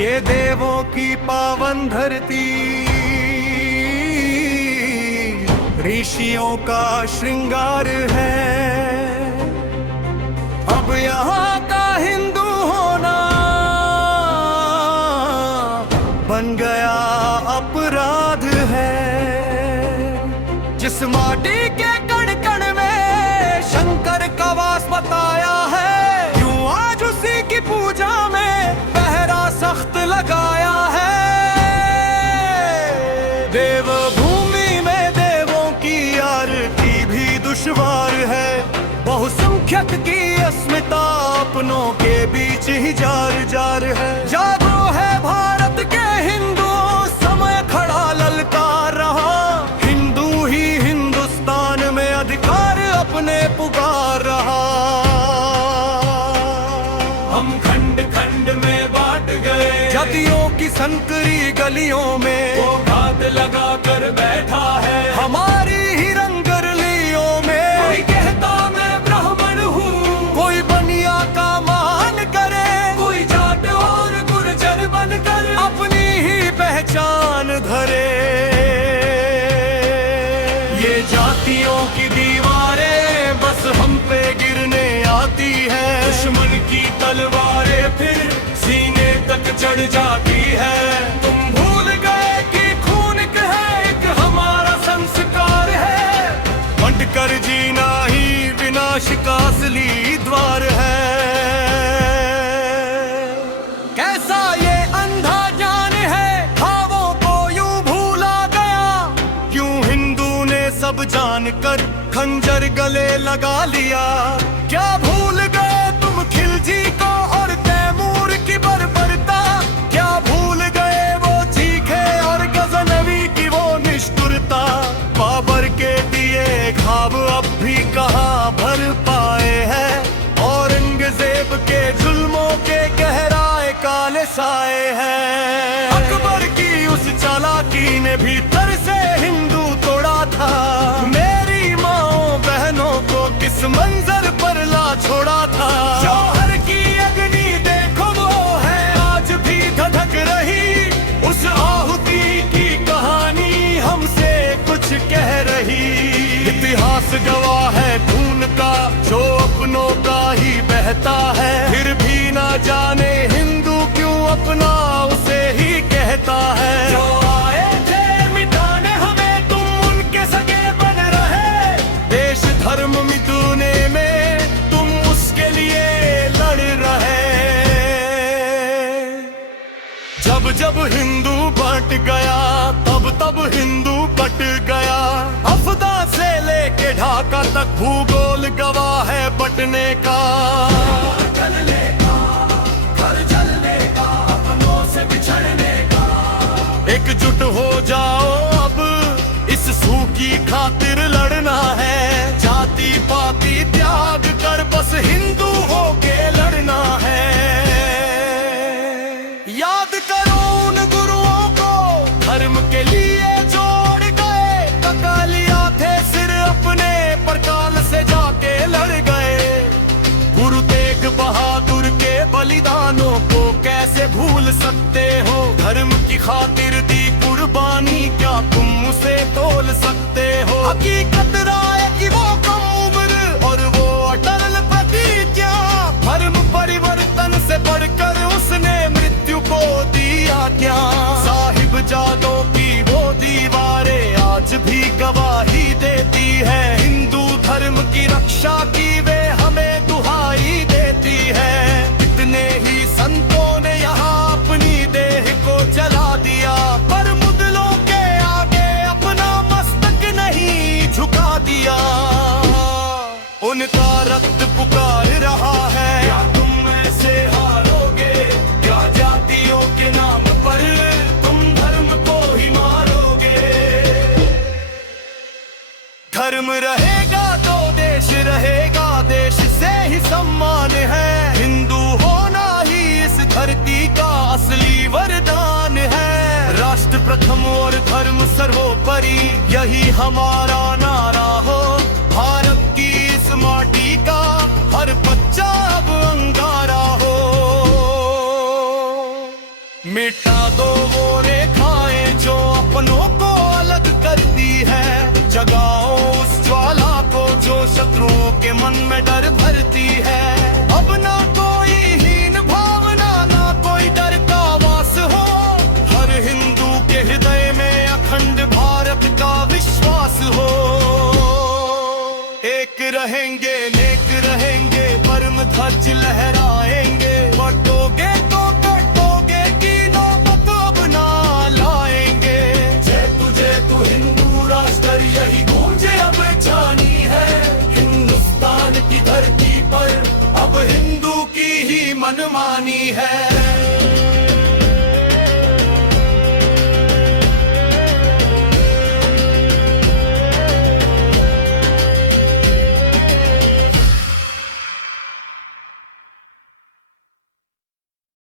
ये देवों की पावन धरती, ऋषियों का श्रृंगार है। अब यहाँ का हिंदू होना बन गया अपराध है। जिस माटी के कण कण में शंकर का वास बताया है, यूं आज उसी की पूजा में पहरा सख्त लगाया है। देवभूमि में देवों की आरती भी दुश्वार है। बहुसंख्यक की अस्मिता अपनों के बीच ही जार जार है। जागो है भारत के हिंदू, समय खड़ा ललकार रहा। हिंदू ही हिंदुस्तान में अधिकार अपने पुकार रहा। हम खंड खंड में बांट गए, जातियों की संकरी गलियों में वो घात लगा कर बैठा है। हमारी ही रंगरलियों में कोई कहता मैं ब्राह्मण हूँ, कोई बनिया का मान करे, कोई जाट और गुर्जर बनकर अपनी ही पहचान धरे। ये जातियों की दीवारें बस हम पे गिरने आती है। दुश्मन की तलवारें फिर सीने तक चढ़ जाती है। तुम भूल गए कि खून है एक हमारा संस्कार है। बंट कर जीना ही विनाश का असली द्वार है। कैसा ये अंधा ज्ञान है, भावों को यूं भूला गया। क्यों हिंदू ने सब जानकर खंजर गले लगा लिया। क्या भूल गए तुम खिलजी को और तैमूर की बर्बरता। क्या भूल गए वो चीखे और गजनवी की वो निष्ठुरता। बाबर के दिए घाव अब भी कहाँ भर पाए हैं। औरंगजेब के जुल्मों के गहराए काले साए हैं। अकबर की उस चालाकी ने भीतर से हिंदू तोड़ा था। मेरी माओ बहनों को किस मंजर पर ला छोड़ा था। जौहर की अग्नि देखो वो है आज भी धधक रही। उस आहुति की कहानी हमसे कुछ कह रही। इतिहास गवाह है खून का जो अपनों का ही बहता है। फिर भी ना जाने हिंदू क्यों अपना उसे ही कहता है। जो आए थे मिटाने हमें तुम उनके सगे बन रहे। देश धर्म मिटने में तुम उसके लिए लड़ रहे। जब जब हिंदू बट गया तब तब हिंदू बट गया। अफदा से लेके ढाका तक भूगोल गवाह है बटने का। चलने का, घर चलने का, अपनों से बिछड़ने का। एकजुट हो जाओ अब इस सूख की खातिर लड़ना है। जाति पाति त्याग कर बस हिंदू होके लड़ना है। याद करो उन गुरुओं को धर्म के लिए जोड़ गए। टका लिया थे सिर अपने पर काल से जाके लड़ गए। गुरु तेग बहादुर के बलिदानों को कैसे भूल सकते हो। धर्म की खातिर दी कुर्बानी क्या तुम उसे तोल सकते हो। हकीकत राय की वो कम उम्र और वो अटल प्रतिज्ञा। धर्म परिवर्तन से बढ़कर उसने मृत्यु को दी आज्ञा। साहिब जादों की वो दीवारें आज भी गवाही देती है। हिंदू धर्म की रक्षा की वे हमें दुहाई देती है। इतने ही संतों ने यहाँ अपनी देह को जला दिया। पर मुगलों के आगे अपना मस्तक नहीं झुका दिया। उनका रक्त पुकार रहा है। क्या तुम ऐसे हारोगे? क्या जातियों के नाम पर तुम धर्म को ही मारोगे? धर्म रहेगा तो देश रहेगा, देश से ही सम्मान है। हिंदू होना ही इस धरती का असली वरदान है। राष्ट्र प्रथम और धर्म सर्वोपरि यही हमारा नारा हो। भारत की इस माटी का हर बच्चा अब अंगारा हो। मिटा दो वो रेखाएं जो अपनों को अलग करती है, जगाओ उस ज्वाला को जो शत्रुओं के मन में डर भरती है। अब ना कोई हीन भावना, ना कोई डर का वास हो, हर हिंदू के हृदय में अखंड भारत का विश्वास हो। एक रहेंगे नेक रहेंगे, परम ध्वज लहराएंगे, बटोगे तो कटोगे की नौबत अब ना लाएंगे। जय तुझे तू हिंदू राष्ट्र यही गूंजे अब जानी है, हिंदुस्तान की धरती पर अब हिंदू की ही मनमानी है।